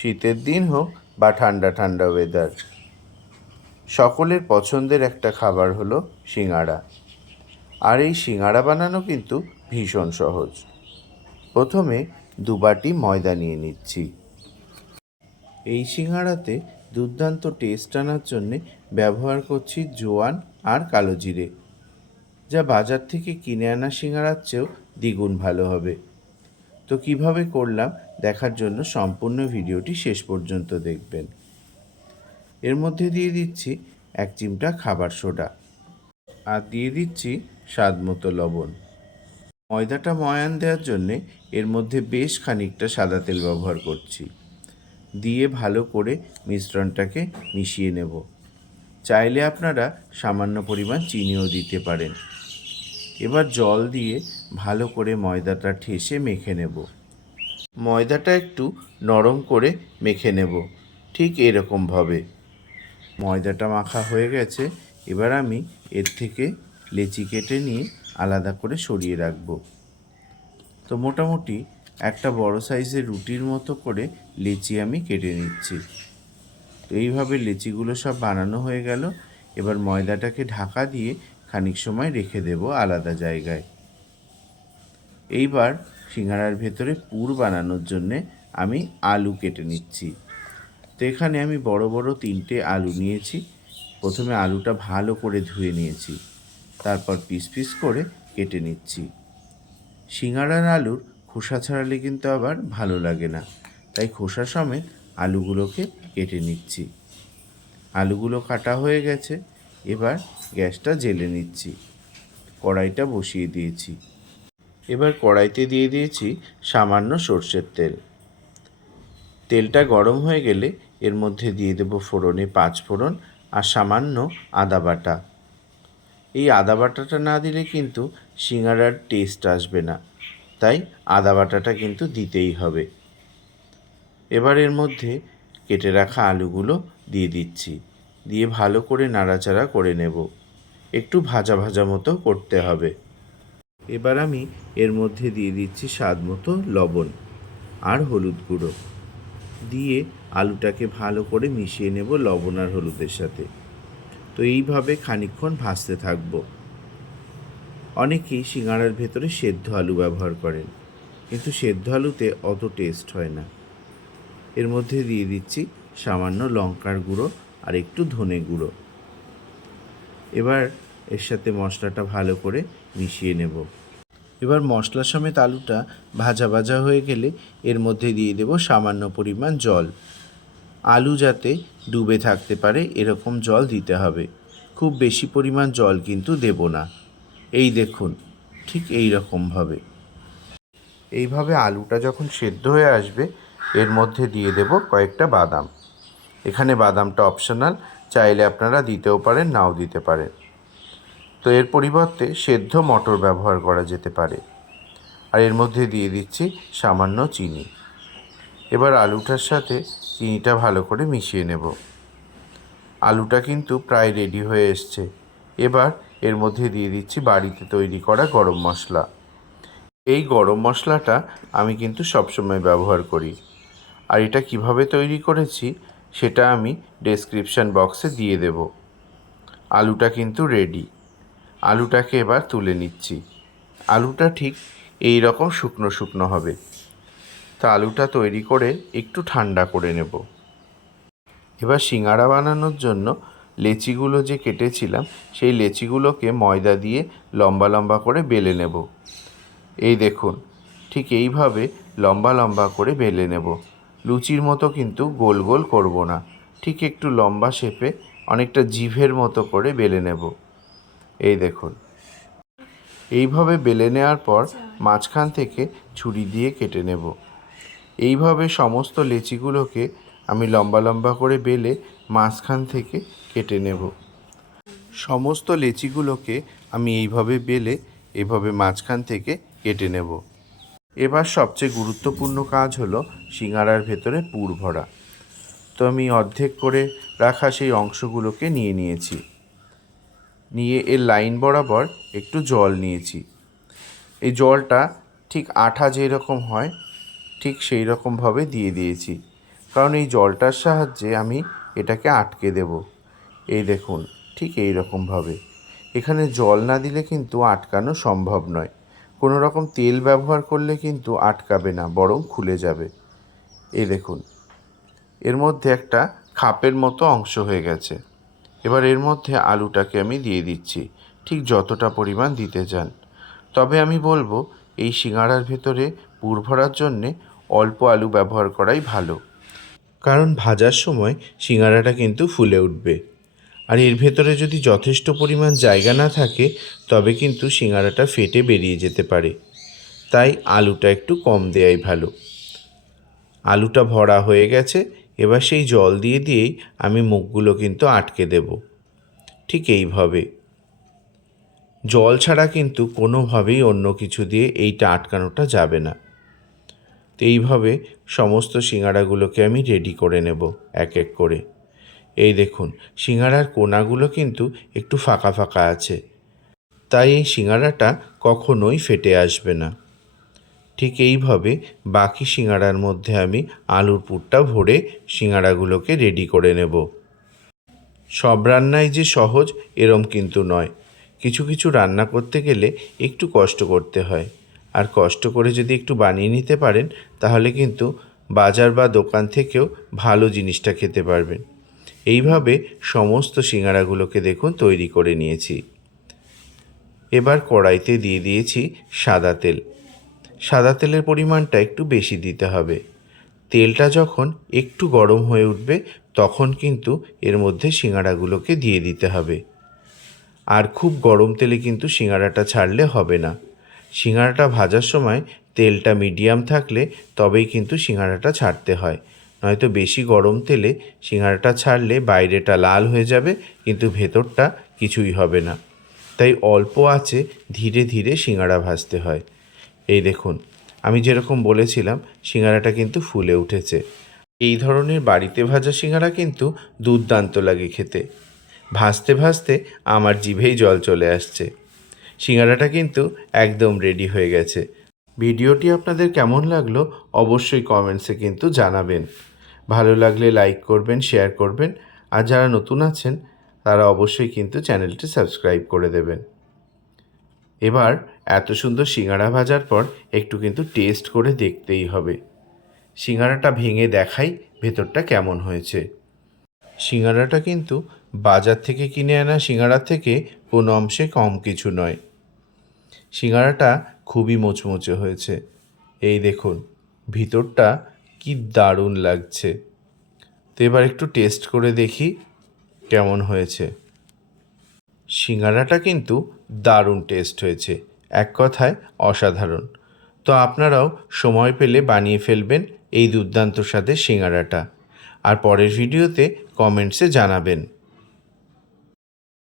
শীতের দিন হোক বা ঠান্ডা ঠান্ডা ওয়েদার, সকলের পছন্দের একটা খাবার হলো সিঙাড়া। আর এই সিঙাড়া বানানো কিন্তু ভীষণ সহজ। প্রথমে 2 বাটি ময়দা নিয়ে নিচ্ছি। এই সিঙাড়াতে দুর্দান্ত টেস্ট আনার জন্যে ব্যবহার করছি জোয়ান আর কালো জিরে, যা বাজার থেকে কিনে আনা সিঙাড়ার চেয়েও দ্বিগুণ ভালো হবে। তো কিভাবে করলাম দেখার জন্য সম্পূর্ণ ভিডিওটি শেষ পর্যন্ত দেখবেন। এর মধ্যে দিয়ে দিচ্ছি 1 চিমটা খাবার সোডা আর দিয়ে দিচ্ছি স্বাদ মতো লবণ। ময়দাটা ময়ান দেওয়ার জন্যে এর মধ্যে বেশ খানিকটা সাদা তেল ব্যবহার করছি। দিয়ে ভালো করে মিশ্রণটাকে মিশিয়ে নেব। চাইলে আপনারা সামান্য পরিমাণ চিনিও দিতে পারেন। এবার জল দিয়ে ভালো করে ময়দাটা ঠেসে মেখে নেব। ময়দাটা একটু নরম করে মেখে নেব, ঠিক এরকমভাবে। ময়দাটা মাখা হয়ে গেছে। এবার আমি এর থেকে লেচি কেটে নিয়ে আলাদা করে সরিয়ে রাখব। তো মোটামুটি একটা বড় সাইজের রুটির মতো করে লেচি আমি কেটে নিচ্ছি। তো এইভাবে লেচিগুলো সব বানানো হয়ে গেল। এবার ময়দাটাকে ঢাকা দিয়ে খানিক সময় রেখে দেব আলাদা জায়গায়। এইবার সিঙাড়ার ভেতরে পুর বানানোর জন্যে আমি আলু কেটে নিচ্ছি। তো এখানে আমি বড় বড় 3টে আলু নিয়েছি। প্রথমে আলুটা ভালো করে ধুয়ে নিয়েছি, তারপর পিস পিস করে কেটে নিচ্ছি। সিঙাড়ার আলুর খোসা ছাড়ালে কিন্তু আবার ভালো লাগে না, তাই খোসা সমেত আলুগুলোকে কেটে নিচ্ছি। আলুগুলো কাটা হয়ে গেছে। এবার গ্যাসটা জ্বেলে নিচ্ছি। কড়াইটা বসিয়ে দিয়েছি। এবার কড়াইতে দিয়ে দিয়েছি সামান্য সর্ষের তেল। তেলটা গরম হয়ে গেলে এর মধ্যে দিয়ে দেব ফোড়নে 5 ফোড়ন আর সামান্য আদা বাটা। এই আদা বাটাটা না দিলে কিন্তু সিঙাড়ার টেস্ট আসবে না, তাই আদা বাটাটা কিন্তু দিতেই হবে। এবার এর মধ্যে কেটে রাখা আলুগুলো দিয়ে দিচ্ছি। দিয়ে ভালো করে নাড়াচাড়া করে নেব। একটু ভাজা ভাজা মতো করতে হবে। এবার আমি এর মধ্যে দিয়ে দিচ্ছি স্বাদ মতো লবণ আর হলুদ গুঁড়ো। দিয়ে আলুটাকে ভালো করে মিশিয়ে নেব লবণ আর হলুদের সাথে। তো এইভাবে খানিকক্ষণ ভাজতে থাকব। অনেকেই সিঙাড়ার ভেতরে সেদ্ধ আলু ব্যবহার করেন, কিন্তু সেদ্ধ আলুতে অত টেস্ট হয় না। এর মধ্যে দিয়ে দিচ্ছি সামান্য লঙ্কার গুঁড়ো আর একটু ধনে গুঁড়ো। এবার এর সাথে মশলাটা ভালো করে মিশিয়ে নেব। এবার মশলা সমেত আলুটা ভাজা ভাজা হয়ে গেলে এর মধ্যে দিয়ে দেব সামান্য পরিমাণ জল। আলু যাতে ডুবে থাকতে পারে এরকম জল দিতে হবে। খুব বেশি পরিমাণ জল কিন্তু দেব না। এই দেখুন, ঠিক এই রকমভাবে। এইভাবে আলুটা যখন সেদ্ধ হয়ে আসবে এর মধ্যে দিয়ে দেব কয়েকটা বাদাম। এখানে বাদামটা অপশনাল, চাইলে আপনারা দিতেও পারেন, নাও দিতে পারেন। তো এর পরিবর্তে সেদ্ধ মটর ব্যবহার করা যেতে পারে। আর এর মধ্যে দিয়ে দিচ্ছি সামান্য চিনি। এবার আলুটার সাথে চিনিটা ভালো করে মিশিয়ে নেব। আলুটা কিন্তু প্রায় রেডি হয়ে এসছে। এবার এর মধ্যে দিয়ে দিচ্ছি বাড়িতে তৈরি করা গরম মশলা। এই গরম মশলাটা আমি কিন্তু সবসময় ব্যবহার করি। আর এটা কিভাবে তৈরি করেছি সেটা আমি ডেসক্রিপশন বক্সে দিয়ে দেব। আলুটা কিন্তু রেডি। আলুটাকে এবার তুলে নিচ্ছি। আলুটা ঠিক এই রকম শুকনো শুকনো হবে। তা আলুটা তৈরি করে একটু ঠান্ডা করে নেব। এবার সিঙাড়া বানানোর জন্য লেচিগুলো যে কেটেছিলাম সেই লেচিগুলোকে ময়দা দিয়ে লম্বা লম্বা করে বেলে নেব। এই দেখুন, ঠিক এইভাবে লম্বা লম্বা করে বেলে নেব। লুচির মতো কিন্তু গোল গোল করব না, ঠিক একটু লম্বা শেপে অনেকটা জিভের মতো করে বেলে নেব। এই দেখুন, এইভাবে বেলে নেওয়ার পর মাঝখান থেকে ছুরি দিয়ে কেটে নেব। এইভাবে সমস্ত লেচিগুলোকে আমি লম্বা লম্বা করে বেলে মাঝখান থেকে কেটে নেব। সমস্ত লেচিগুলোকে আমি এইভাবে বেলে এভাবে মাঝখান থেকে কেটে নেব। এবার সবচেয়ে গুরুত্বপূর্ণ কাজ হলো সিঙাড়ার ভেতরে পুর ভরা। তো আমি অর্ধেক করে রাখা সেই অংশগুলোকে নিয়ে নিয়েছি। নিয়ে এর লাইন বরাবর একটু জল নিয়েছি। এই জলটা ঠিক আঠা যেরকম হয় ঠিক সেই রকমভাবে দিয়ে দিয়েছি। কারণ এই জলটার সাহায্যে আমি এটাকে আটকে দেব। এই দেখুন, ঠিক এই রকমভাবে। এখানে জল না দিলে কিন্তু আটকানো সম্ভব নয়। কোনো রকম তেল ব্যবহার করলে কিন্তু আটকাবে না, বরং খুলে যাবে। এই দেখুন, এর মধ্যে একটা খাপের মতো অংশ হয়ে গেছে। এবার এর মধ্যে আলুটাকে আমি দিয়ে দিচ্ছি, ঠিক যতটা পরিমাণ দিতে চান। তবে আমি বলবো এই সিঙাড়ার ভেতরে পুর ভরার জন্যে অল্প আলু ব্যবহার করাই ভালো, কারণ ভাজার সময় সিঙাড়াটা কিন্তু ফুলে উঠবে। আর এর ভেতরে যদি যথেষ্ট পরিমাণ জায়গা না থাকে তবে কিন্তু সিঙাড়াটা ফেটে বেরিয়ে যেতে পারে। তাই আলুটা একটু কম দেওয়াই ভালো। আলুটা ভরা হয়ে গেছে। এবার সেই জল দিয়েই আমি মুখগুলো কিন্তু আটকে দেব, ঠিক এইভাবে। জল ছাড়া কিন্তু কোনোভাবেই অন্য কিছু দিয়ে এইটা আটকানোটা যাবে না। তো এইভাবে সমস্ত সিঙাড়াগুলোকে আমি রেডি করে নেব এক এক করে। এই দেখুন, সিঙাড়ার কোণাগুলো কিন্তু একটু ফাঁকা ফাঁকা আছে, তাই এই সিঙাড়াটা কখনোই ফেটে আসবে না। ঠিক এইভাবে বাকি সিঙাড়ার মধ্যে আমি আলুর পুরটা ভরে সিঙাড়াগুলোকে রেডি করে নেব। সব রান্নাই যে সহজ এরম কিন্তু নয়। কিছু কিছু রান্না করতে গেলে একটু কষ্ট করতে হয়। আর কষ্ট করে যদি একটু বানিয়ে নিতে পারেন তাহলে কিন্তু বাজার বা দোকান থেকেও ভালো জিনিসটা খেতে পারবেন। এইভাবে সমস্ত সিঙাড়াগুলোকে দেখুন তৈরি করে নিয়েছি। এবার কড়াইতে দিয়ে দিয়েছি সাদা তেল। সাদা তেলের পরিমাণটা একটু বেশি দিতে হবে। তেলটা যখন একটু গরম হয়ে উঠবে তখন কিন্তু এর মধ্যে সিঙাড়াগুলোকে দিয়ে দিতে হবে। আর খুব গরম তেলে কিন্তু সিঙাড়াটা ছাড়লে হবে না। সিঙাড়াটা ভাজার সময় তেলটা মিডিয়াম থাকলে তবেই কিন্তু সিঙাড়াটা ছাড়তে হয়, নয়তো বেশি গরম তেলে সিঙাড়াটা ছাড়লে বাইরেটা লাল হয়ে যাবে কিন্তু ভেতরটা কিছুই হবে না। তাই অল্প আঁচে ধীরে ধীরে সিঙাড়া ভাজতে হয়। এই দেখুন, আমি যেরকম বলেছিলাম সিঙাড়াটা কিন্তু ফুলে উঠেছে। এই ধরনের বাড়িতে ভাজা সিঙাড়া কিন্তু দুর্দান্ত লাগে খেতে। ভাজতে ভাজতে আমার জিভেই জল চলে আসছে। সিঙাড়াটা কিন্তু একদম রেডি হয়ে গেছে। ভিডিওটি আপনাদের কেমন লাগলো অবশ্যই কমেন্টসে কিন্তু জানাবেন। ভালো লাগলে লাইক করবেন, শেয়ার করবেন, আর যারা নতুন আছেন তারা অবশ্যই কিন্তু চ্যানেলটি সাবস্ক্রাইব করে দেবেন। এবার এত সুন্দর সিঙাড়া ভাজার পর একটু কিন্তু টেস্ট করে দেখতেই হবে। সিঙাড়াটা ভেঙে দেখাই ভেতরটা কেমন হয়েছে। সিঙাড়াটা কিন্তু বাজার থেকে কিনে আনা সিঙাড়ার থেকে কোনো অংশে কম কিছু নয়। সিঙাড়াটা খুবই মোচমোচে হয়েছে। এই দেখুন, ভিতরটা কি দারুণ লাগছে। তো এবার একটু টেস্ট করে দেখি কেমন হয়েছে। সিঙাড়াটা কিন্তু দারুণ টেস্ট হয়েছে, এক কথায় অসাধারণ। তো আপনারাও সময় পেলে বানিয়ে ফেলবেন এই দুর্দান্ত স্বাদের সিঙাড়াটা, আর পরের ভিডিওতে কমেন্টসে জানাবেন।